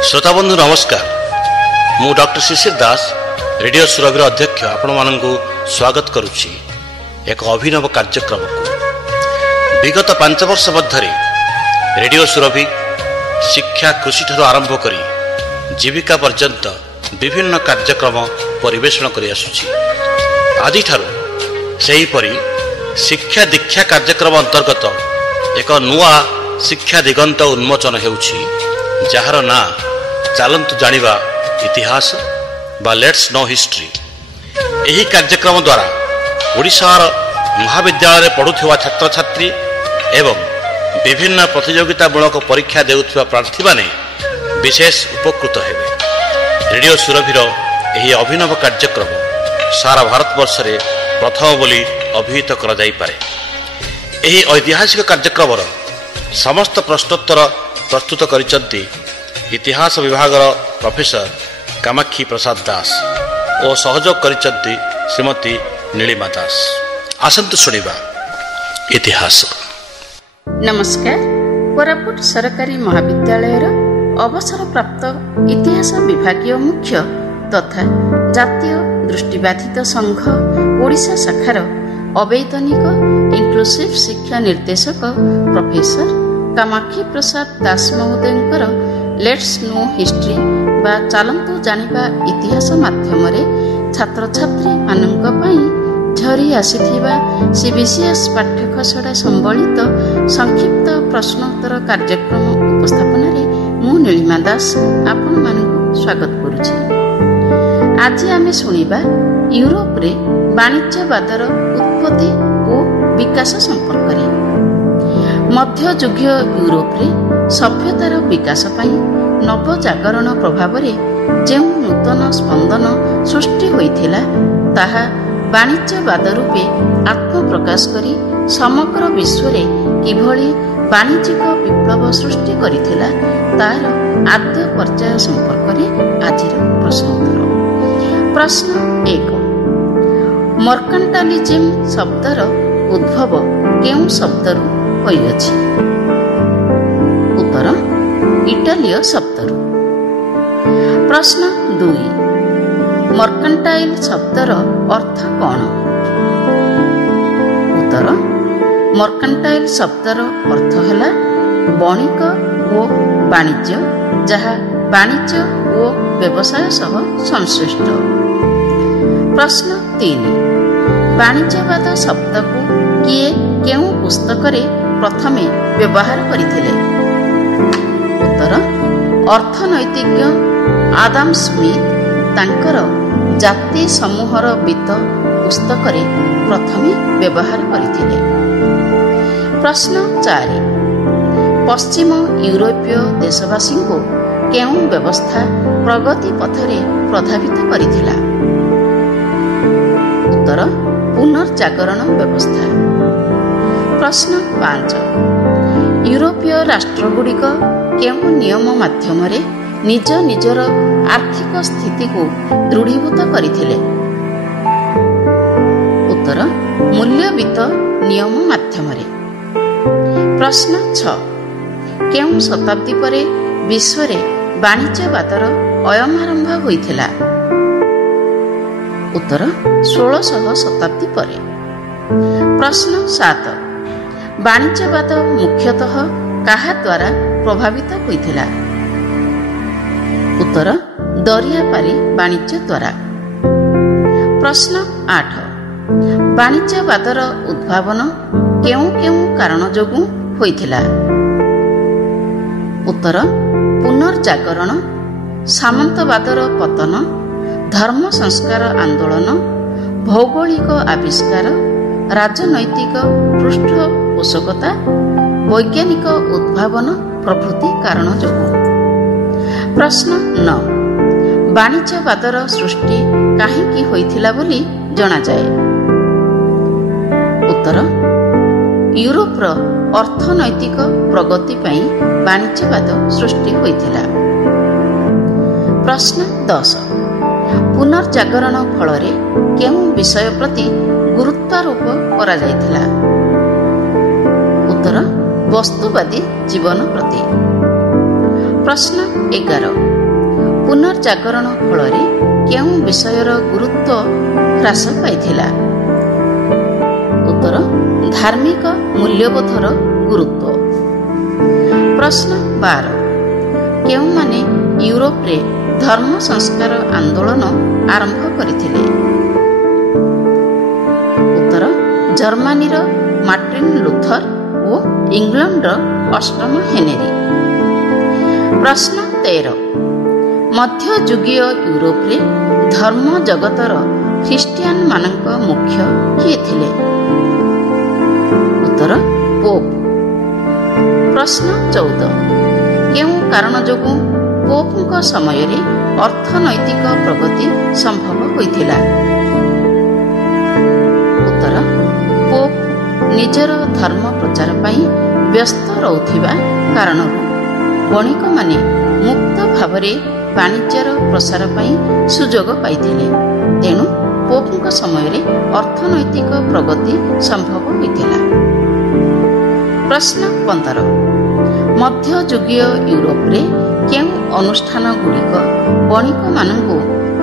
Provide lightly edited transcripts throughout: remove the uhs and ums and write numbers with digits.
श्रोताबंधु नमस्कार। मु डॉक्टर शिशिर दास रेडियो सुरभि अध्यक्ष आपण मानू स्वागत करुच्ची एक अभिनव कार्यक्रम को। विगत 5 वर्ष मध्य रेडियो सुरभि शिक्षा कृषि ठारू आरंभ करी जीविका पर्यंत विभिन्न कार्यक्रम परिवेषण करि आसुछि। आदि ठारू सेही परी शिक्षा दीक्षा कार्यक्रम अंतर्गत एक नुआ शिक्षा दिगंत उन्मोचन हेउछि, जार ना चलतु जानिबा इतिहास बा लेट्स नो हिस्ट्री। यही कार्यक्रम द्वारा ओडिशार महाविद्यालय पढ़ुवा छात्र छात्री एवं विभिन्न प्रतियोगितामूलक परीक्षा देउथिबा प्रार्थी माने विशेष उपकृत हेबे। रेडियो सुरभिर यही अभिनव कार्यक्रम सारा भारतवर्ष रे प्रथम बोली अभिहित करा जाई पारे। यही ऐतिहासिक कार्यक्रम समस्त प्रश्नोत्तर प्रस्तुत करिसंती इतिहास विभाग प्रोफेसर कामाक्षी प्रसाद दास और सहयोग करिसंती श्रीमती नीलिमा दास। आसंतु सुनिबा इतिहास। नमस्कार। कोरापुट सरकारी महाविद्यालय अवसर प्राप्त इतिहास विभागीय मुख्य तथा जातीय दृष्टिबाधित संघ ओडिशा शाखार अवैतनिक इनक्लूसिव शिक्षा निर्देशक प्रोफेसर कामाक्षी प्रसाद दास महोदयଙ୍କର लेट्स नो हिस्ट्री बा चलतु जानिबा इतिहास माध्यम छात्र छात्री मानक पई झरी आसीथिबा सीबीसीएस पाठ्यखसड़ा संबलित संक्षिप्त प्रश्नोत्तर कार्यक्रम उपस्थापन मु नीलिमा दास आपण मानक स्वागत करुछि। आज आमे सुनिबा यूरोप रे वाणिज्यवादर उत्पत्ति और विकास संपर्क रे। मध्ययुगीय यूरोप रे सभ्यतार विकास पाई नवजागरण प्रभाव रे जेउ नूतन स्पंदन सृष्टि होइथिला ताहा वाणिज्यवाद रूपे आत्मप्रकाश करी समग्र विश्व रे किभଳି वाणिज्यिक विप्लव सृष्टि करिथिला तार आद्य पर्याय संपर्क रे आजिर प्रश्नोत्तर। प्रश्न 1। मर्कांटालिज्म शब्दर उद्भव केउ शब्दरू होइअछि? उत्तर इटालीय शब्दरू। प्रश्न 2। मर्कांटाइल शब्दर अर्थ कौन? उत्तर मर्कांटाइल शब्दर अर्थ है बणिक ओ वाणिज्य, जहा वाणिज्य ओ व्यवसाय सह संश्लिष्ट। प्रश्न 3। वाणिज्यवाद शब्द को किए केउ पुस्तक रे प्रथमे व्यवहार करथिले? उत्तर अर्थनैतिज्ञ आदम स्मिथ तांकर जाति समूहर वित्त पुस्तक रे प्रथमे व्यवहार करथिले। प्रश्न 4। पश्चिम यूरोपीय देशवासी को केउ व्यवस्था प्रगति पथरे प्रभावित करथिला? उत्तर पुनर्जागरण व्यवस्था। प्रश्न 5। यूरोपीय राष्ट्रगुड़िक केउ नियम माध्यम रे निज निजर आर्थिक स्थिति को दृढ़ीभूत करथिले? उत्तर मूल्यवित्त नियम माध्यम रे। प्रश्न 6। केउ शताब्दी परे विश्व रे वाणिज्यवादर अयमारंभ होइथिला? उत्तर 1600 शताब्दी परे। प्रश्न 7। वाणिज्यवाद मुख्यतः काहा द्वारा प्रभावित होइथिला? उत्तर दरिया पारी वाणिज्य द्वारा। प्रश्न 8। वाणिज्यवादर उद्भावन केउ केउ कारण जोगु होइथिला? उत्तर पुनर्जागरण, सामंतवादर पतन, धर्म संस्कार आंदोलन, भौगोलिक आविष्कार, राजनैतिक पृष्ठपोषकता, वैज्ञानिक उद्भावन प्रभृति कारण जोगु। प्रश्न 9। वाणिज्यवादर सृष्टि काहींकि होइथिला बोली जणा जाए? उत्तर यूरोपर अर्थनैतिक प्रगति पाई वाणिज्यवाद सृष्टि होइथिला। प्रश्न 10। पुनर्जागरण फलरे केउ विषय प्रति गुरुत्वारोप करा जाइथिला? उत्तर वस्तुवादी जीवन प्रति। प्रश्न 11। ପୁନର୍ଜାଗରଣ ଫଳରେ କେଉଁ ବିଷୟର ଗୁରୁତ୍ୱ ହ୍ରାସ ପାଇଥିଲା? ଉତ୍ତର ଧାର୍ମିକ ମୂଲ୍ୟବୋଧର ଗୁରୁତ୍ୱ। ପ୍ରଶ୍ନ 12 କେଉଁମାନେ ୟୁରୋପରେ ଧର୍ମ ସଂସ୍କାର ଆନ୍ଦୋଳନ ଆରମ୍ଭ କରିଥିଲେ? ଉତ୍ତର ଜର୍ମାନୀର ମାର୍ଟିନ୍ ଲୁଥର ଓ ଇଂଲଣ୍ଡର ଅଷ୍ଟମ ହେନେରୀ। ପ୍ରଶ୍ନ 13 ମଧ୍ୟଯୁଗୀୟ ୟୁରୋପରେ ଧର୍ମ ଜଗତର ଖ୍ରୀଷ୍ଟିଆନ ମାନଙ୍କ ମୁଖ୍ୟ କିଏ ଥିଲେ? ଉତ୍ତର ପୋପ୍। ପ୍ରଶ୍ନ 14 କେଉଁ କାରଣ ଯୋଗୁଁ ପୋପଙ୍କ ସମୟରେ ଅର୍ଥନୈତିକ ପ୍ରଗତି ସମ୍ଭବ ହୋଇଥିଲା? ଉତ୍ତର ପୋପ୍ ନିଜର ଧର୍ମ ପ୍ରଚାର ପାଇଁ ବ୍ୟସ୍ତ ରହୁଥିବା କାରଣରୁ ବଣିକମାନେ ମୁକ୍ତ ଭାବରେ ବାଣିଜ୍ୟର ପ୍ରସାର ପାଇଁ ସୁଯୋଗ ପାଇଥିଲେ। ତେଣୁ ପୋପଙ୍କ ସମୟରେ ଅର୍ଥନୈତିକ ପ୍ରଗତି ସମ୍ଭବ ହୋଇଥିଲା। ପ୍ରଶ୍ନ 15 ମଧ୍ୟଯୁଗୀୟ ୟୁରୋପରେ କେଉଁ ଅନୁଷ୍ଠାନ ଗୁଡ଼ିକ ବଣିକମାନଙ୍କୁ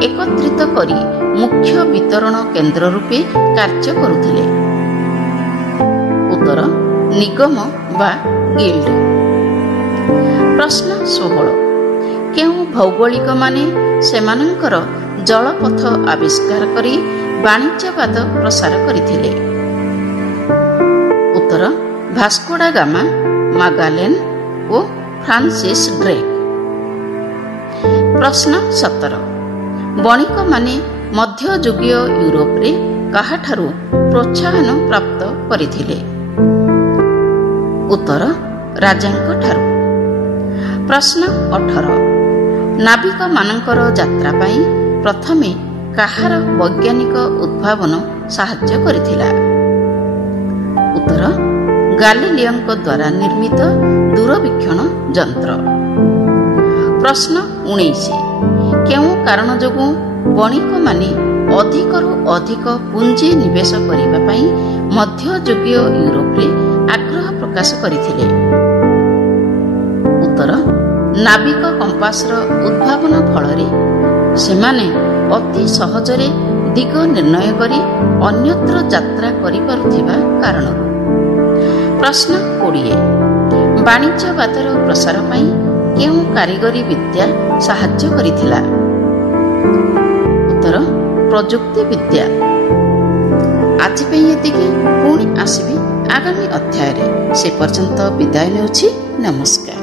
ଏକତ୍ରିତ କରି ମୁଖ୍ୟ ବିତରଣ କେନ୍ଦ୍ର ରୂପେ କାର୍ଯ୍ୟ କରୁଥିଲେ? ଉତ୍ତର ନିଗମ ବା ଗିଲ୍ଡ। ପ୍ରଶ୍ନ 16 କେଉଁ ଭୌଗୋଳିକମାନେ ସେମାନଙ୍କର ଜଳପଥ ଆବିଷ୍କାର କରି ବାଣିଜ୍ୟବାଦ ପ୍ରସାର କରିଥିଲେ? ଉତ୍ତର ଭାସ୍କୋଡା ଗାମା, ମାଗାଲେନ ଓ ଫ୍ରାନ୍ସିସ୍ ଡ୍ରେକ୍। ପ୍ରଶ୍ନ 17 ବଣିକମାନେ ମଧ୍ୟଯୁଗୀୟ ୟୁରୋପରେ କାହାଠାରୁ ପ୍ରୋତ୍ସାହନ ପ୍ରାପ୍ତ କରିଥିଲେ? ଉତ୍ତର ରାଜାଙ୍କ ଠାରୁ। ପ୍ରଶ୍ନ 18 ନାବିକମାନଙ୍କର ଯାତ୍ରା ପାଇଁ ପ୍ରଥମେ କାହାର ବୈଜ୍ଞାନିକ ଉଦ୍ଭାବନ ସାହାଯ୍ୟ କରିଥିଲା? ଉତ୍ତର ଗାଲିଲିଓଙ୍କ ଦ୍ୱାରା ନିର୍ମିତ ଦୂରବୀକ୍ଷଣ ଯନ୍ତ୍ର। ପ୍ରଶ୍ନ 19 କେଉଁ କାରଣ ଯୋଗୁଁ ବଣିକମାନେ ଅଧିକରୁ ଅଧିକ ପୁଞ୍ଜି ନିବେଶ କରିବା ପାଇଁ ମଧ୍ୟଯୁଗୀୟ ୟୁରୋପରେ ଆଗ୍ରହ ପ୍ରକାଶ କରିଥିଲେ? ଉତ୍ତର ନାବିକ କମ୍ପାସର ଉଦ୍ଭାବନ ଫଳରେ ସେମାନେ ଅତି ସହଜରେ ଦିଗ ନିର୍ଣ୍ଣୟ କରି ଅନ୍ୟତ୍ର ଯାତ୍ରା କରିପାରୁଥିବା କାରଣରୁ। ପ୍ରଶ୍ନ 20 ବାଣିଜ୍ୟବାଦର ପ୍ରସାର ପାଇଁ କେଉଁ କାରିଗରୀ ବିଦ୍ୟା ସାହାଯ୍ୟ କରିଥିଲା? ଉତ୍ତର ପ୍ରଯୁକ୍ତି ବିଦ୍ୟା। ଆଜି ପାଇଁ ଏତିକି। ପୁଣି ଆସିବି ଆଗାମୀ ଅଧ୍ୟାୟରେ। ସେ ପର୍ଯ୍ୟନ୍ତ ବିଦାୟ ନେଉଛି। ନମସ୍କାର।